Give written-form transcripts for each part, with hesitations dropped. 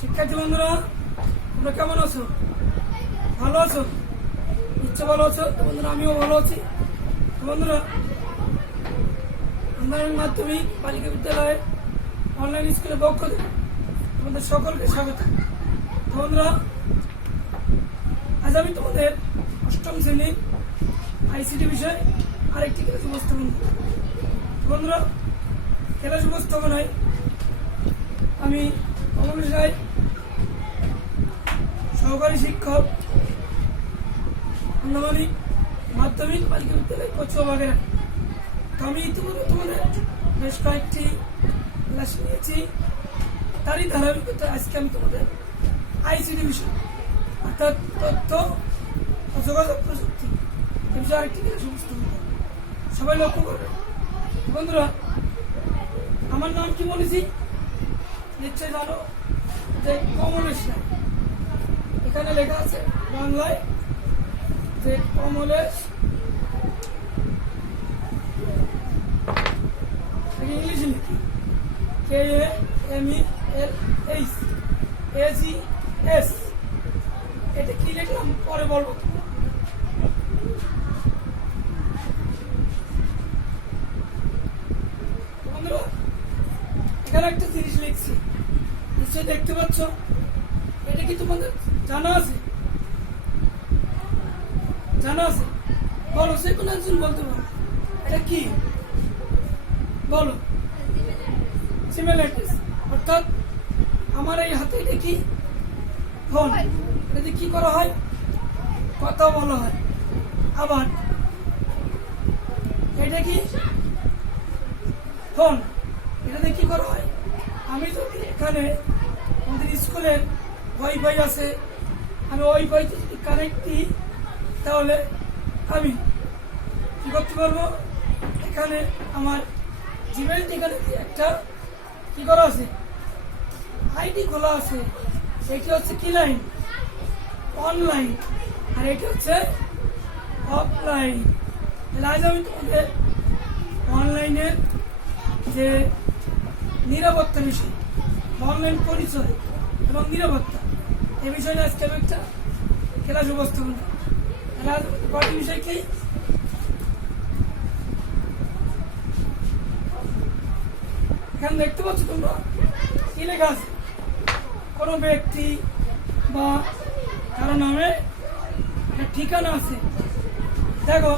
শিক্ষার্থী বন্ধুরা, তোমরা কেমন আছো? ভালো আছো? নিশ্চয় ভালো আছো। তো বন্ধুরা, আমিও ভালো আছি। তো বন্ধুরা, আন্দোলন মাধ্যমিক বালিকা বিদ্যালয়ের অনলাইন স্কুলের পক্ষ থেকে তোমাদের সকলকে স্বাগত। তো বন্ধুরা, আজ আমি তোমাদের অষ্টম শ্রেণীর আইসিটি বিষয়ে আরেকটি ক্লাস উপস্থাপন করব। বন্ধুরা, ক্লাস উপস্থাপনায় আমি অমলেশ রায়, সহকারী শিক্ষক, আন্দামানিক মাধ্যমিক বালিকা বিদ্যালয় কচুয়াবাগের। তো আমি ইতিমধ্যে তোমাদের বেশ কয়েকটি ক্লাস নিয়েছি। তারই ধারাবাহিকতায় আজকে আমি তোমাদের আইসিটি বিষয় অর্থাৎ তথ্য ও যোগাযোগ প্রযুক্তি এ বিষয়ে আরেকটি ক্লাস উপস্থাপন করব। সবাই লক্ষ্য করবে। বন্ধুরা, আমার নাম কি বলেছি নিশ্চয় জানো, যে কমলেশ রায়। এখানে লেখা আছে বাংলায় যে কমলেশ, ইংলিশে লিখি KAMELHAGS। এটা কি লিখলাম পরে বলবো। বন্ধুরা, এখানে একটা জিনিস লিখছি, নিশ্চয়ই দেখতে পাচ্ছ। এটা কি তোমাদের জানা আছে? জানা আছে? বলো, সে কোনো একজন বলতে পারো। এটা কি বলো? Gmail address. অর্থাৎ আমার এই হাতে এটা কি ফোন। এটাতে কি করা হয়? কথা বলা হয়। আবার এটা কি ফোন, এটাতে কি করা হয়? আমি যদি এখানে আমাদের স্কুলের ওয়াইফাই আছে, আমি ওয়াইফাইতে যদি কানেক্ট দিই, তাহলে আমি কি করতে পারবো? এখানে আমার জিমেল ঠিকানা দিয়ে একটা কি করা আছে, আইডি খোলা আছে। এটি হচ্ছে কি লাইন? অনলাইন। আর এটি হচ্ছে অফলাইন। আজ আমি তোমাদের অনলাইনের যে নিরাপত্তা বিষয়, অনলাইন পরিচয় এবং নিরাপত্তা, এই বিষয়ে আজকে আমি একটা ক্লাস উপস্থাপন করব। পাঠ্য বিষয় কি? এখানে দেখতে পাচ্ছ তোমরা কি লেখা আছে? কোনো ব্যক্তি বা কারো নামে একটা ঠিকানা আছে। দেখো,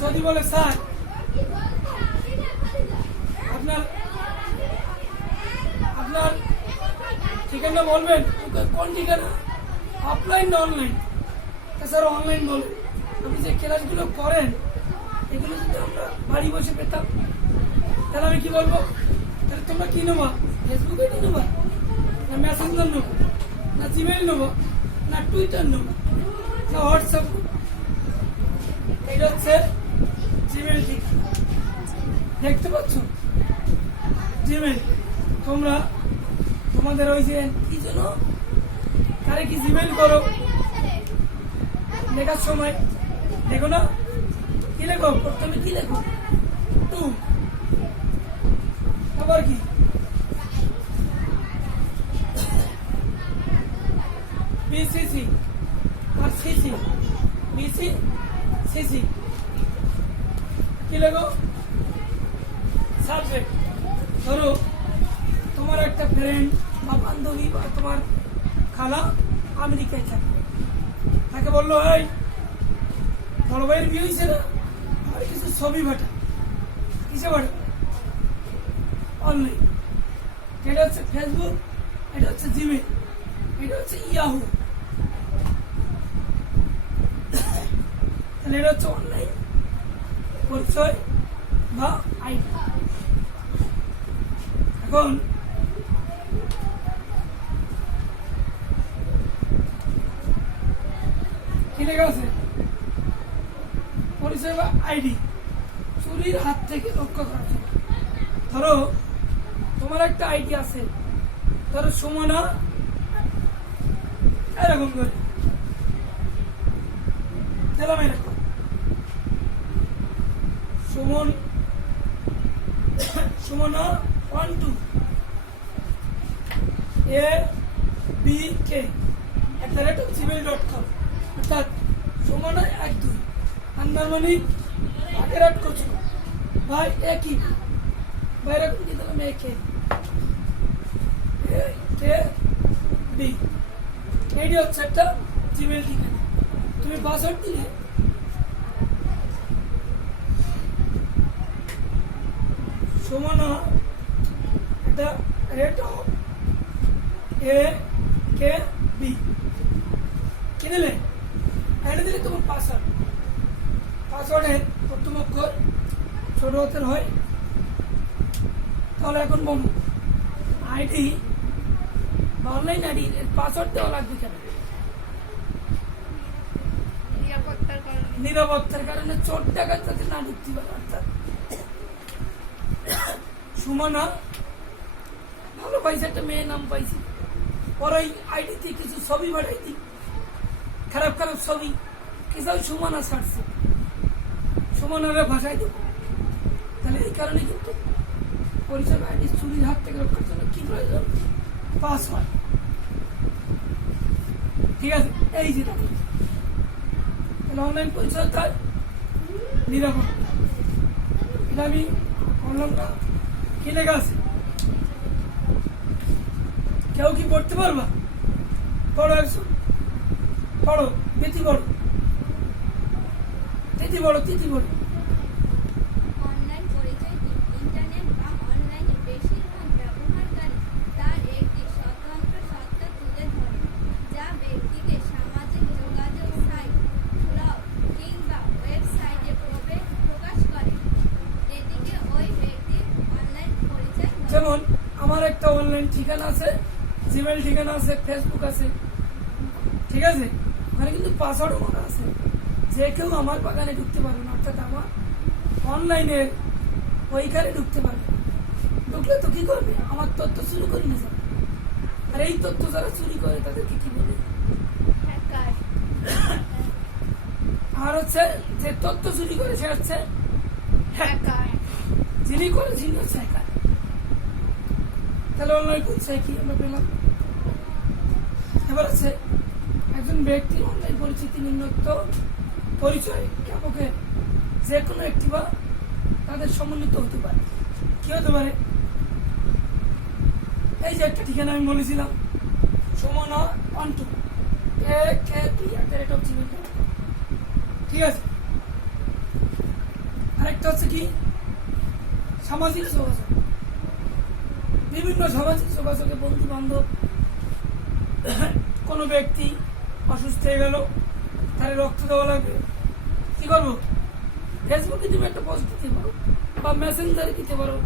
যদি বলে স্যার আপনার আপনার ঠিকানা বলবেন, কোন ঠিকানা? অফলাইন না অনলাইন? স্যার অনলাইন বলেন। আপনি যে ক্লাসগুলো করেন এগুলো যদি আমরা বাড়ি বসে পেতাম, তাহলে আমি কি বলবো? তাহলে তোমরা কি নেবা? ফেসবুক আইডি নেবা, না মেসেঞ্জার নেবো, না জিমেইল নেবো, না টুইটার নেবো, না হোয়াটসঅ্যাপ? এটা হচ্ছে জিমেইল। ঠিক দেখতে পাচ্ছ জিমেইল। তোমরা তোমাদের ওই যে কি যেন কারে কি জিমেইল করো লেখার সময় দেখো না, কি লেখো? প্রথমে কি লেখো? টু। আবার কি বিসিসি আর সিসি, বিসি সিসি। কি লেখো? সাবজেক্ট। ধরো তোমার একটা ফ্রেন্ড বা বান্ধবী বা তোমার খালা আমেরিকায় থাকে, তাকে বললো এই বড় ভাইয়ের বিয়ে হয়েছে না, আর কিছু ছবি পাঠা। কিসে পাঠা? অনলাইন। এটা হচ্ছে ফেসবুক, এটা হচ্ছে জিমেল, এটা হচ্ছে ইয়াহু। তাহলে এটা হচ্ছে অনলাইন পরিচয় বা আইডি। এখন কি লেখা আছে? পরিচয় বা আইডি চুরির হাত থেকে রক্ষা করার জন্য। ধরো তোমার একটা আইডি আছে, ধরো সুমনা, এরকম করে দিলাম, এরকম সুমনা 1 2 এ bk@gmail.com অর্থাৎ সমানয় 12 আন্দারমানিক আগেরাট করছো ভাই একই বাইরে কোন দিয়ে দিলাম একে কে বি এইটি হচ্ছে একটা জিমেল ঠিকানা তুমি পাসওয়ার্ড দিলে সমান এটা রেট অফ এ কে বি কি দিলে এটা দিলে তোমার পাসওয়ার্ডের প্রথম অক্ষর ছোট হাতের হয় তাহলে এখন বলুন আইডি বা অনলাইন আইডি এর পাসওয়ার্ড দেওয়া লাগবে কেন নিরাপত্তার কারণে চোর ডাকাত যাতে না ঢুকতে পারে অর্থাৎ সুমনা ভালো পাইছে একটা মেয়ের নাম পাইছি ওর ওই আইডিতে কিছু ছবি বাড়াই দিই খারাপ খারাপ ছবি কিছু সুমনা ছাড়ছে সুমনারে ভাষায় দেবো তাহলে এই কারণে কিন্তু পরিচয় আইডি চুরির হাত থেকে রক্ষার জন্য কি প্রয়োজন পাসওয়ার্ড ঠিক আছে এই যে তাহলে অনলাইন পরিচয় তার নিরাপদ এটা আমি বললাম না কি লেখা আছে কেউ কি পড়তে পারবা পড়ো একজন পড়ো তিথি বড় অনলাইন পরিচয়টি ইন্টারনেট বা অনলাইনে বেশিরভাগ ব্যবহারকারী তার একটি স্বতন্ত্র সত্তা তুলে ধরে যা ব্যক্তিকে সামাজিক যোগাযোগ সাইট ব্লগ কিংবা ওয়েবসাইটে প্রকাশ করে এটিকে ওই ব্যক্তির অনলাইন পরিচয় বলে। যেমন আমার একটা অনলাইন ঠিকানা আছে জিমেল ঠিকানা আছে ফেসবুক আছে ঠিক আছে ওখানে কিন্তু পাসওয়ার্ডও মনে আছে যে কেউ আমার বাগানে ঢুকতে পারবে না অর্থাৎ আমার অনলাইনে ওইখানে ঢুকতে পারবে ঢুকলে তো কি করবে আমার তথ্য চুরি করে নিয়ে যাবে আর এই তথ্য যারা চুরি করে তাদেরকে কি বলে হ্যাকার। আর হচ্ছে যে তথ্য চুরি করে সে হচ্ছে হ্যাকার যিনি করে যিনি হচ্ছে হ্যাকার তাহলে অনলাইন পরিচয় কি আমরা পেলাম এবার আছে একজন ব্যক্তি অনলাইন পরিচিতি নিম্নোক্ত পরিচয় জ্ঞাপকের যে কোনো একটি বা তাদের সমন্বিত হতে পারে কি হতে পারে এই যে একটা ঠিকানা আমি বলেছিলাম সুমনা 12 ঠিক আছে আরেকটা হচ্ছে কি সামাজিক যোগাযোগ বিভিন্ন সামাজিক যোগাযোগে বন্ধু বান্ধব কোনো ব্যক্তি অসুস্থ হয়ে গেল তার রক্ত দেওয়া লাগবে কি করবো ফেসবুকে তুমি একটা পোস্ট দিতে পারো বা মেসেঞ্জারে দিতে পারো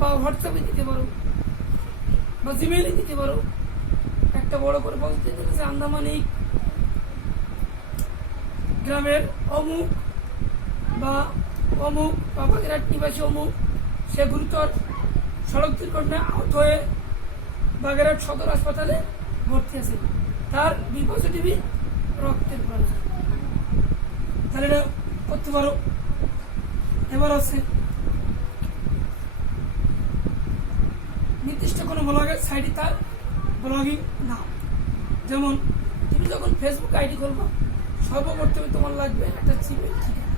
বা হোয়াটসঅ্যাপে দিতে পারো বা জিমেইলে দিতে পারো একটা বড় করে পোস্ট দিতে পারো আন্দামানিক গ্রামের অমুক বা বাগেরহাট নিবাসী অমুক সে গুরুতর সড়ক দুর্ঘটনায় আহত হয়ে বাগেরহাট সদর হাসপাতালে ভর্তি আছে তার বি পজিটিভ রক্তের প্রয়োজন তাহলে এটা করতে পারো এবার আছে নির্দিষ্ট কোনো ব্লগের সাইডে তার ব্লগিং নাম যেমন তুমি যখন ফেসবুক আইডি করবো সর্বপ্রথমে তোমার লাগবে একটা জিমেল ঠিকানা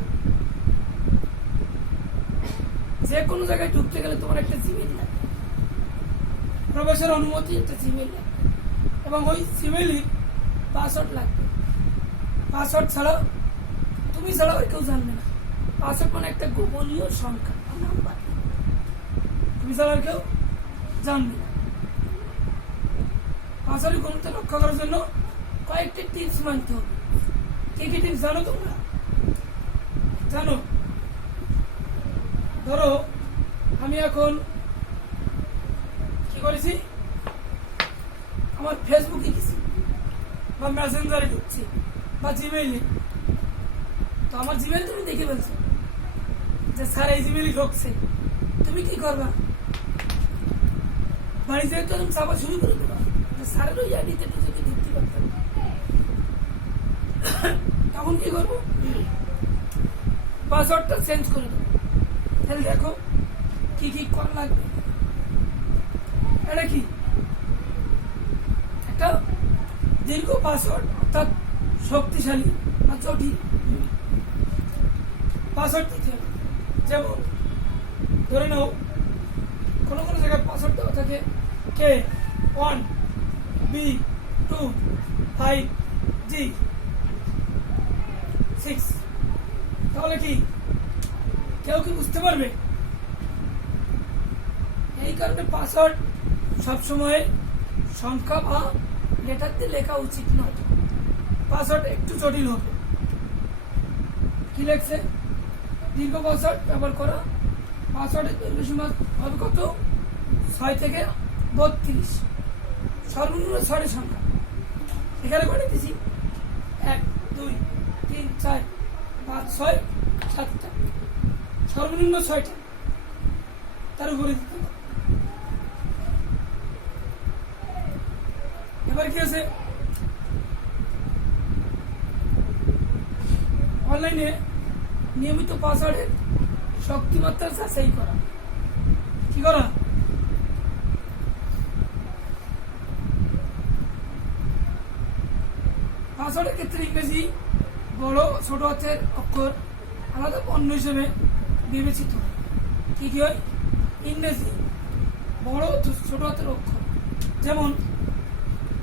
যে কোনো জায়গায় ঢুকতে গেলে তোমার একটা জিমেল লাগবে প্রবেশের অনুমতি একটা জিমেল লাগবে এবং ওই জিমেলের পাসওয়ার্ড লাগবে পাসওয়ার্ড ছাড়াও তুমি ছাড়াও কেউ জানবে না পাসওয়ার্ড মানে একটা গোপনীয় সংখ্যা নাম্বার তুমি ছাড়া কেউ জানবে না পাসওয়ার্ড গোপনীয়তা রক্ষা করার জন্য কয়েকটি টিপস মানতে হবে কি কি টিপস জানো তোমরা জানো ধরো আমি এখন কি করেছি আমার ফেসবুকে গেছি বা মেসেঞ্জারে ঢুকছি বা জিমেইলে তো আমার জিমেইল তুমি দেখে ফেলছো যে স্যার এই জিমেইলে ঢুকছে তুমি কি করবা বাড়ি যেয়ে তো তুমি চাপা শুরু করে দেবা স্যারের ওই আইডিতে যদি ঢুকতে পারতাম তখন কি করবো পাসওয়ার্ডটা চেঞ্জ করে দেবো তাহলে দেখো কি কি করা লাগবে এটা কি একটা দীর্ঘ পাসওয়ার্ড অর্থাৎ শক্তিশালী বা জটিল পাসওয়ার্ড দিতে হবে। যেমন ধরে নাও কোনো কোনো জায়গায় পাসওয়ার্ড দেওয়া থাকে K1 B2 5G6, তাহলে কি কেউ কি বুঝতে পারবে? এই কারণে পাসওয়ার্ড সবসময় সংখ্যা বা লেটার দিয়ে লেখা উচিত নয়। পাসওয়ার্ড একটু জটিল হবে। কি লেখছে? দীর্ঘ পাসওয়ার্ড ব্যবহার করা। পাসওয়ার্ডের দৈর্ঘ্য সীমা হবে কত? 6 থেকে 32, সর্বনিম্ন 6 সংখ্যা। এখানে করে দিছি 1 2 3 4 5 6 7টা, সর্বনিম্ন 6টা, তার উপরে দিতে হবে। এবার কি আছে? অনলাইনে নিয়মিত পাসওয়ার্ডের শক্তিমাত্রা যাচাই করা। কি করা? পাসওয়ার্ডের ক্ষেত্রে ইংরেজি বড় ছোট হাতের অক্ষর আলাদা পণ্য হিসেবে বিবেচিত হয়। কি কি হয়? ইংরেজি বড় ছোট হাতের অক্ষর। যেমন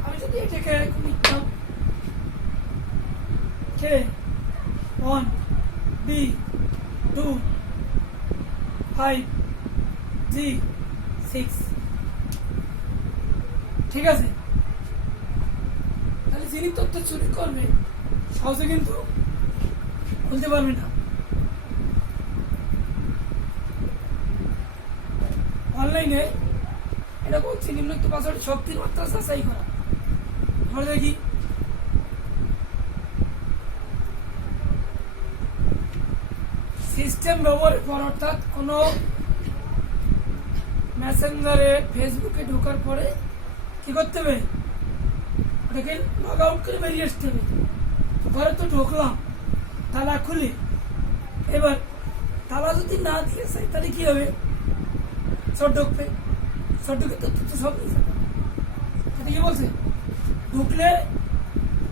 আমি যদি এটাকে লিখতাম K1 B2 5G6, ঠিক আছে? তাহলে যিনি তথ্য চুরি করবে সহজে কিন্তু বলতে পারবে না। অনলাইনে এটা বলছি নিম্নোক্ত পাসওয়ার্ড শক্তির মাত্রা যাচাই করা। আমরা দেখি সিস্টেম ব্যবহারের পর, অর্থাৎ কোনো মেসেঞ্জারে ফেসবুকে ঢোকার পরে কি করতে হবে? ওটাকে লগ আউট করে বেরিয়ে আসতে হবে। ঘরে তো ঢুকলাম, তালা খুলে, এবার তালা যদি না দিয়ে চাই তাহলে কি হবে? শর্ট ঢুকবে, শর্ট ঢুকে তো সব নিয়ে যাবে। সেটা কি বলছে? ঢুকলে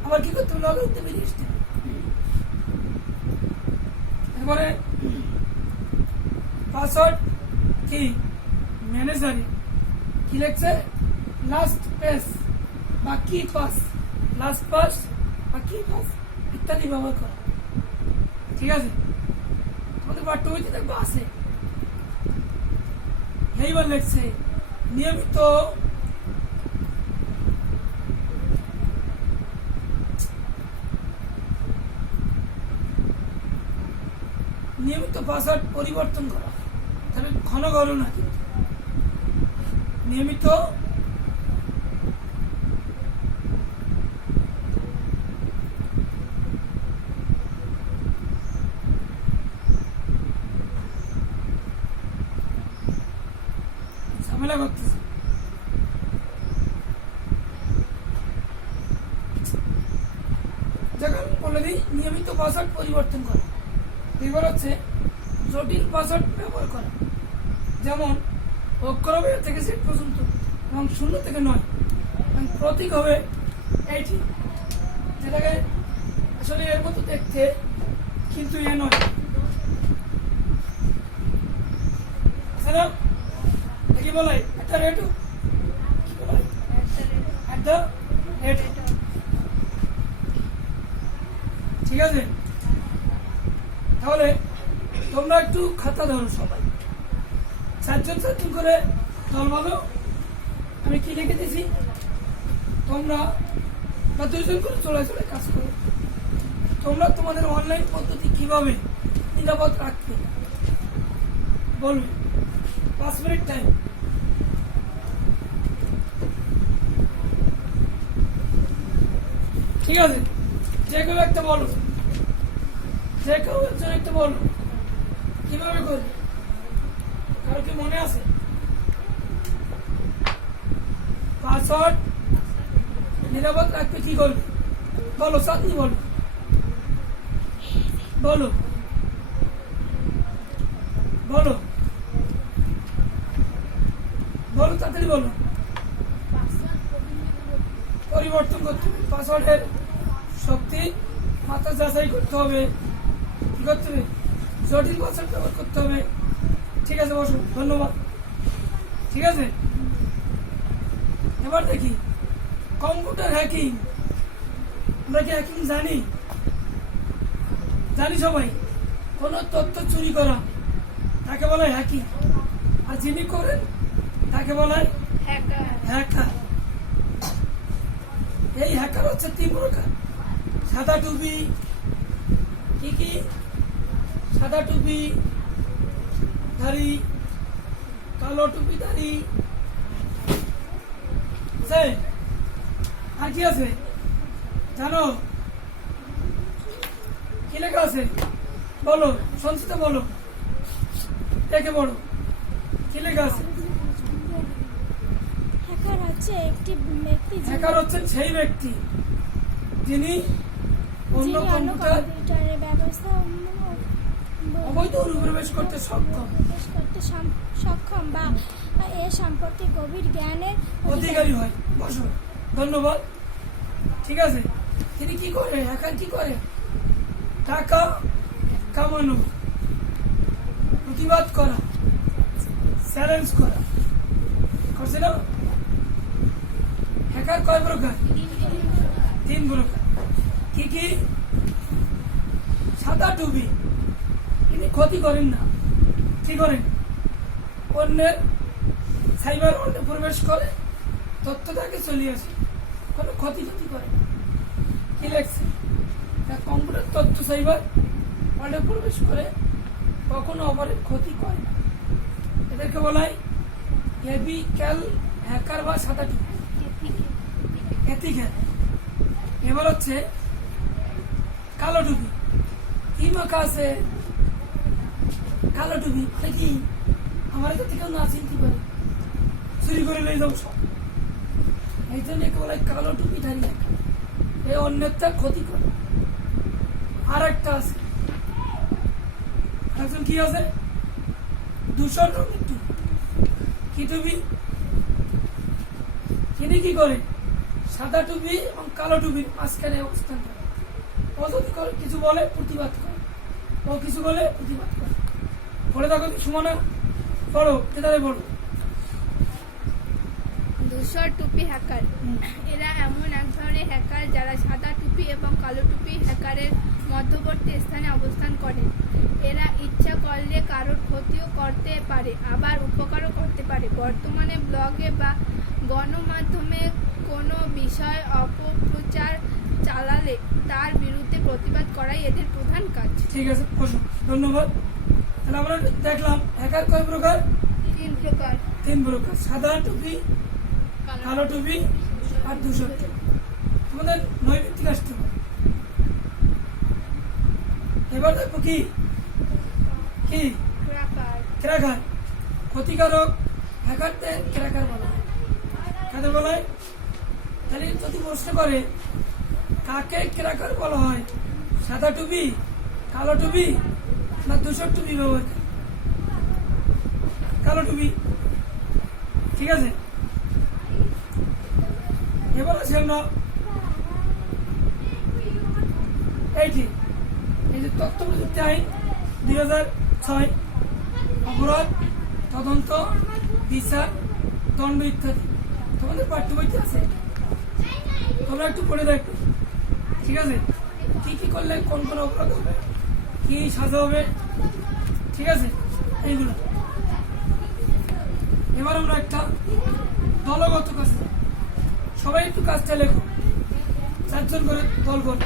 আবার কি করতে হবে? লগ আউট করে বেরিয়ে আসতে হবে। এরপরে পাসওয়ার্ড কি ম্যানেজারে কি লিখছে? লাস্ট পেজ বা কি পাস, লাস্ট পাস বা কি পাস ইত্যাদি ব্যবহার করা। ঠিক আছে? তোমাদের পাঠ্যবইতে দেখবো আছে। এইবার লিখছে নিয়মিত পাসওয়ার্ড পরিবর্তন করা। তাহলে ঘন ঘন না, কিন্তু নিয়মিত ঝামেলা করতেছে। যখন বলে দিই নিয়মিত পাসওয়ার্ড পরিবর্তন করা। এবার হচ্ছে জটিল পাসওয়ার্ড ব্যবহার করা। যেমন অক্ষর হবে থেকে Z পর্যন্ত এবং 0 থেকে 9 এবং প্রতীক হবে এইটি, যেটাকে আসলে এর মতো দেখতে কিন্তু এ নয়। কি বলে? একটা রেটু কি বলে? একটা রেট। ঠিক আছে? তাহলে তোমরা একটু খাতা ধরো, সবাই 4জন 4জন করে দল বাঁধো। আমি কি লিখে দিয়েছি, তোমরা বা 2জন করে চলে চলে কাজ করো। তোমরা তোমাদের অনলাইন পদ্ধতি কিভাবে নিরাপদ রাখবে বলবে। 5 মিনিট টাইম। ঠিক আছে? যে কেউ একটা বলো, যে কেউ একজন একটা বলো কিভাবে করবে। কারো কি মনে আছে? পাসওয়ার্ড নিরাপদ রাখতে কি করবে বলো, সাথী বলো, বলো বলো বলো, তাড়াতাড়ি বলো। পরিবর্তন করতে হবে, পাসওয়ার্ডের শক্তি মাত্রা যাচাই করতে হবে, কি করতে হবে, জটিল পাসওয়ার্ড ব্যবহার করতে হবে। ঠিক আছে, বসো, ধন্যবাদ। ঠিক আছে, এবার দেখি কম্পিউটার হ্যাকিং। আমরা কি হ্যাকিং জানি? জানি সবাই। কোন তথ্য চুরি করা তাকে বলা হয় হ্যাকিং, আর যিনি করেন তাকে বলা হয় হ্যাকার। এই হ্যাকার হচ্ছে 3 প্রকার। সাদা টুপি, কি কি? সাদা টুপি ধারী, কালো টুপি ধারী, আর কি আছে জানো? কি লেখা আছে বলো, সঞ্চিতা বলো, দেখে বলো কি লেখা আছে। হ্যাকার হচ্ছে একটি ব্যক্তি হ্যাকার হচ্ছেন সেই ব্যক্তি যিনি অন্য কম্পিউটারের ব্যবস্থা অবৈধ অনুপ্রবেশ করতে সক্ষম বা এ সম্পর্কে গভীর জ্ঞানের অধিকারী হয়। বসো, ধন্যবাদ। ঠিক আছে, তিনি কি করে? হ্যাকার কি করে? টাকা কামানো, প্রতিবাদ করা, চ্যালেঞ্জ করা, করছে না? হ্যাকার কয় প্রকার? 3 প্রকার। কি কি? সাদা টুপি, তিনি ক্ষতি করেন না, কি করেন? অন্যের সাইবার ওয়ার্ল্ডে প্রবেশ করে তথ্য তাকে চলে আসে, কোনো ক্ষতি করে না। কি লেখছে? কম্পিউটার তথ্য সাইবার ওয়ার্ল্ডে প্রবেশ করে কখনো অপরের ক্ষতি করে না। এদেরকে বলা হয় এথিক্যাল হ্যাকার বা সাদা টুপি, এথিক্যাল। এবার হচ্ছে কালো টুপি। কি মাখা আছে? কালো টুপি মানে কি? আমার কাছে কেউ না চিনতে পারে, চুরি করে নিয়ে যাবো সব। এই জন্য একে বলা হয় কালো টুপি ধারী হ্যাকার। এই অন্যেরটা ক্ষতি করে। আর একটা আছে, একজন কি আছে? দূষণ রঙের টুপি। কি টুপি? তিনি কি করে? সাদা টুপি এবং কালো টুপির মাঝখানে অবস্থান করে। ও যদি কিছু বলে প্রতিবাদ করে, ও কিছু বলে প্রতিবাদ করে। পড়ে দেখো সুমনা, পড়ো, কেদারে পড়ো। ধূসর টুপি হ্যাকার। এরা এমন এক ধরনের হ্যাকার যারা সাদা টুপি এবং কালো টুপি হ্যাকারের মধ্যবর্তী স্থানে অবস্থান করে। এরা ইচ্ছা করলে কারোর ক্ষতিও করতে পারে, আবার উপকারও করতে পারে। বর্তমানে ব্লগে বা গণমাধ্যমে কোনো বিষয় অপপ্রচার চালালে তার বিরুদ্ধে প্রতিবাদ করাই এদের প্রধান কাজ। ঠিক আছে, বসো, ধন্যবাদ। তাহলে আমরা দেখলাম হ্যাকার কয় প্রকার? 3 প্রকার। 3 প্রকার। সাদা টুপি, কালো টুপি আর ধূসর টুপি। তোমাদের নৈমিত্তিক আসতে হবে। এবার দেখো কি কি? ক্র্যাকার। ক্ষতিকারক হ্যাকারদের ক্র্যাকার বলা হয়। কাদের বলা হয়? তাহলে যদি প্রশ্ন করে কাকে ক্র্যাকার বলা হয়, সাদা টুপি, কালো টুপি না ধূসর টুপি ব্যবহার করে? কালো টুপি। ঠিক আছে, এবার আছে আমরা এইটি, এই যে তথ্য প্রযুক্তি আইন 2006, অপরাধ, তদন্ত, বিচার, দণ্ড ইত্যাদি। তোমাদের পাঠ্য বইতে আছে, তোমরা একটু পড়ে দেখো। ঠিক আছে, কি কি করলে কোন কোন অপরাধ হবে, কি সাজা হবে, ঠিক আছে, এইগুলো। এবার আমরা একটা দলগত কাজ, সবাই একটু কাজটা লেখো, 4 জন করে দল করো।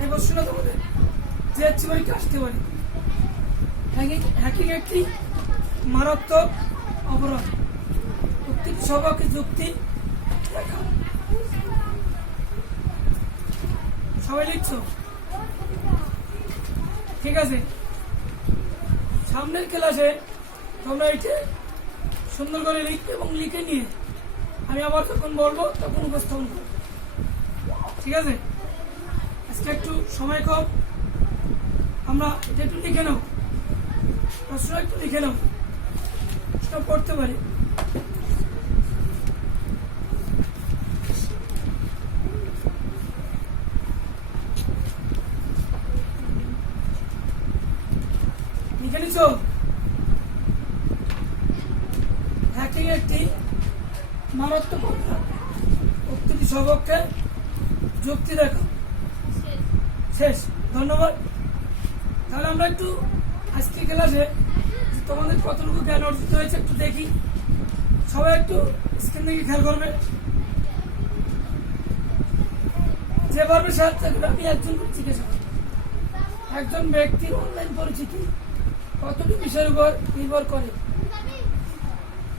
এই প্রশ্নটা তোমাদের যে পরীক্ষা আসতে পারে। হ্যাকিং একটি মারাত্মক অপরাধ। প্রত্যেকটি সবাইকে যুক্তি দেখা। সবাই লিখছো? ঠিক আছে, সামনের ক্লাসে তোমরা এটি সুন্দর করে লিখবে এবং লিখে নিয়ে আমি আবার যখন বলবো তখন উপস্থাপন করবো। ঠিক আছে, আজকে একটু সময় কম, আমরা এটা একটু লিখে নাও, প্রশ্ন একটু লিখে নাও, সেটা পড়তে পারি। মারাত্মক অপরাধ। প্রতিটি সবককে যুক্তি দেখা শেষ। ধন্যবাদ। তাহলে আমরা একটু আজকে ক্লাসে তোমাদের কতটুকু জ্ঞান অর্জিত হয়েছে একটু দেখি। সবাই একটু স্ক্রিন দিকে খেয়াল করবে। যে পারবে সাহায্য করবে। আমি একজন করে জিজ্ঞাসা করব, একজন ব্যক্তির অনলাইন পরিচিতি কতটি বিষয়ের উপর নির্ভর করে?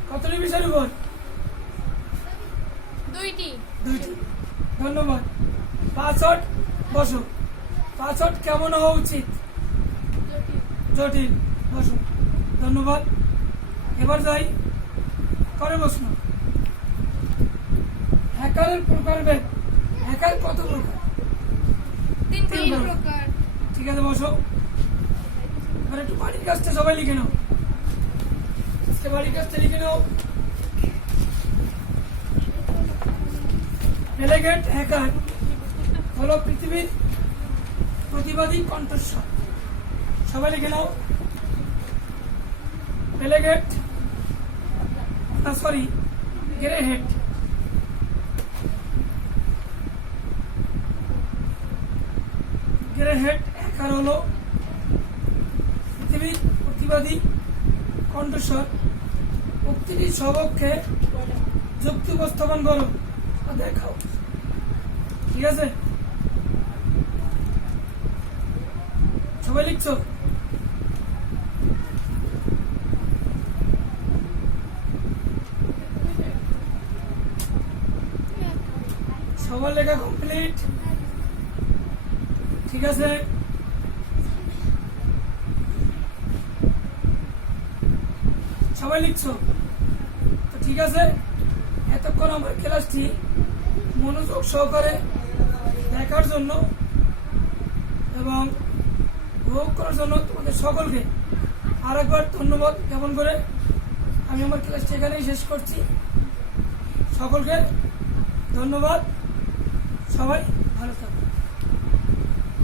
কতটি বিষয়ের উপর? 2টি। ধন্যবাদ। পাসওয়ার্ড বসো। পাসওয়ার্ড কেমন হওয়া উচিত? জটিল। বসো। ধন্যবাদ। এবার যাই করে প্রশ্ন। হ্যাকারের প্রকারভেদ। হ্যাকার কত প্রকার? 3 প্রকার। প্রকার। ঠিক আছে, বসো। এবার একটু বাড়ির কাজটা সবাই লিখে নাও। আজকে বাড়ির কাজটা লিখে নাও। ডেলিগেট হ্যাকার হলো পৃথিবীর প্রতিবাদী কণ্ঠস্বর। সবাই লিখে নাও। ডেলিগেট গ্রে হেড হ্যাকার হলো পৃথিবীর প্রতিবাদী কণ্ঠস্বর। প্রতিটি সবককে যুক্তি উপস্থাপন করো আর দেখাও। ঠিক আছে, সবাই লিখছো? সবার লেখা কমপ্লিট? ঠিক আছে, সবাই লিখছো তো? ঠিক আছে, এতক্ষণ আমার ক্লাসটি মনোযোগ সহকারে দেখার জন্য এবং উপভোগ করার জন্য তোমাদের সকলকে আরেকবার ধন্যবাদ জ্ঞাপন করে আমি আমার ক্লাসটি এখানেই শেষ করছি। সকলকে ধন্যবাদ। সবাই ভালো থাকবে।